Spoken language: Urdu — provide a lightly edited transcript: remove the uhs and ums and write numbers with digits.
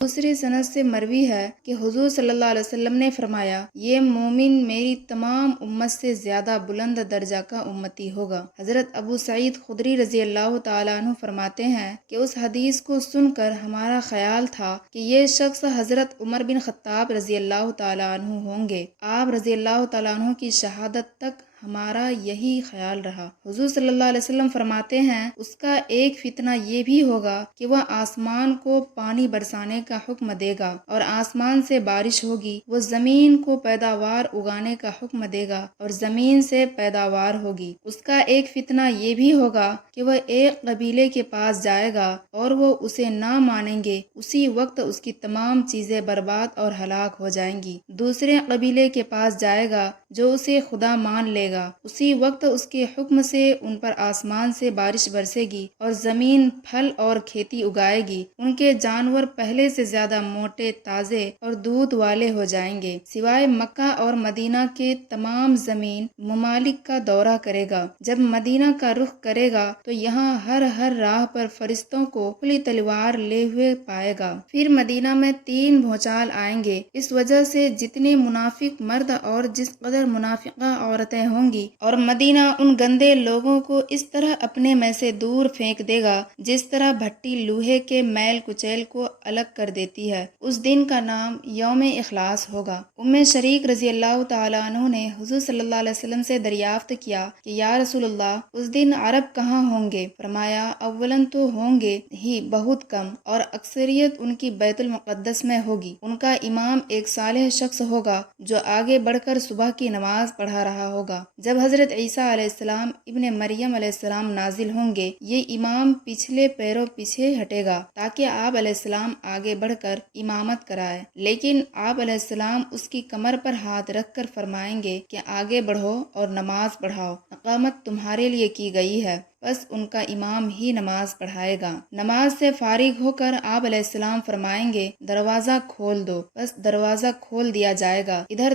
دوسری سند سے مروی ہے کہ حضور صلی اللہ علیہ وسلم نے فرمایا، یہ مومن میری تمام امت سے زیادہ بلند درجہ کا امتی ہوگا۔ حضرت ابو سعید خدری رضی اللہ تعالیٰ عنہ فرماتے ہیں کہ اس حدیث کو سن کر ہمارا خیال تھا کہ یہ شخص حضرت عمر بن خطاب رضی اللہ تعالیٰ عنہ ہوں گے۔ آپ رضی اللہ تعالیٰ عنہ کی شہادت تک ہمارا یہی خیال رہا۔ حضور صلی اللہ علیہ وسلم فرماتے ہیں، اس کا ایک فتنہ یہ بھی ہوگا کہ وہ آسمان کو پانی برسانے کا حکم دے گا اور آسمان سے بارش ہوگی، وہ زمین کو پیداوار اگانے کا حکم دے گا اور زمین سے پیداوار ہوگی۔ اس کا ایک فتنہ یہ بھی ہوگا کہ وہ ایک قبیلے کے پاس جائے گا اور وہ اسے نہ مانیں گے، اسی وقت اس کی تمام چیزیں برباد اور ہلاک ہو جائیں گی۔ دوسرے قبیلے کے پاس جائے گا جو اسے خدا مان لے گا، اسی وقت اس کے حکم سے ان پر آسمان سے بارش برسے گی اور زمین پھل اور کھیتی اگائے گی، ان کے جانور پہلے سے زیادہ موٹے، تازے اور دودھ والے ہو جائیں گے۔ سوائے مکہ اور مدینہ کے تمام زمین ممالک کا دورہ کرے گا۔ جب مدینہ کا رخ کرے گا تو یہاں ہر راہ پر فرشتوں کو کھلی تلوار لے ہوئے پائے گا۔ پھر مدینہ میں 3 بھونچال آئیں گے، اس وجہ سے جتنے منافق مرد اور جس قدر منافقہ عورتیں ہوں گی، اور مدینہ ان گندے لوگوں کو اس طرح اپنے میں سے دور پھینک دے گا جس طرح بھٹی لوہے کے میل کچیل کو الگ کر دیتی ہے۔ اس دن کا نام یوم اخلاص ہوگا۔ شریک رضی اللہ تعالیٰ عنہ نے حضور صلی اللہ علیہ وسلم سے دریافت کیا کہ یا رسول اللہ، اس دن عرب کہاں ہوں گے؟ فرمایا، اولاً تو ہوں گے ہی بہت کم، اور اکثریت ان کی بیت المقدس میں ہوگی۔ ان کا امام ایک صالح شخص ہوگا جو آگے بڑھ کر صبح کی نماز پڑھا رہا ہوگا۔ جب حضرت عیسیٰ علیہ السلام ابن مریم علیہ السلام نازل ہوں گے، یہ امام پچھلے پیروں پیچھے ہٹے گا تاکہ آپ علیہ السلام آگے بڑھ کر امامت کرائے، لیکن آپ علیہ السلام اس کی کمر پر ہاتھ رکھ کر فرمائیں گے کہ آگے بڑھو اور نماز پڑھاؤ، اقامت تمہارے لیے کی گئی ہے۔ بس ان کا امام ہی نماز پڑھائے گا۔ نماز سے فارغ ہو کر آپ علیہ السلام فرمائیں گے، دروازہ کھول دو، بس دروازہ کھول دیا جائے گا۔ ادھر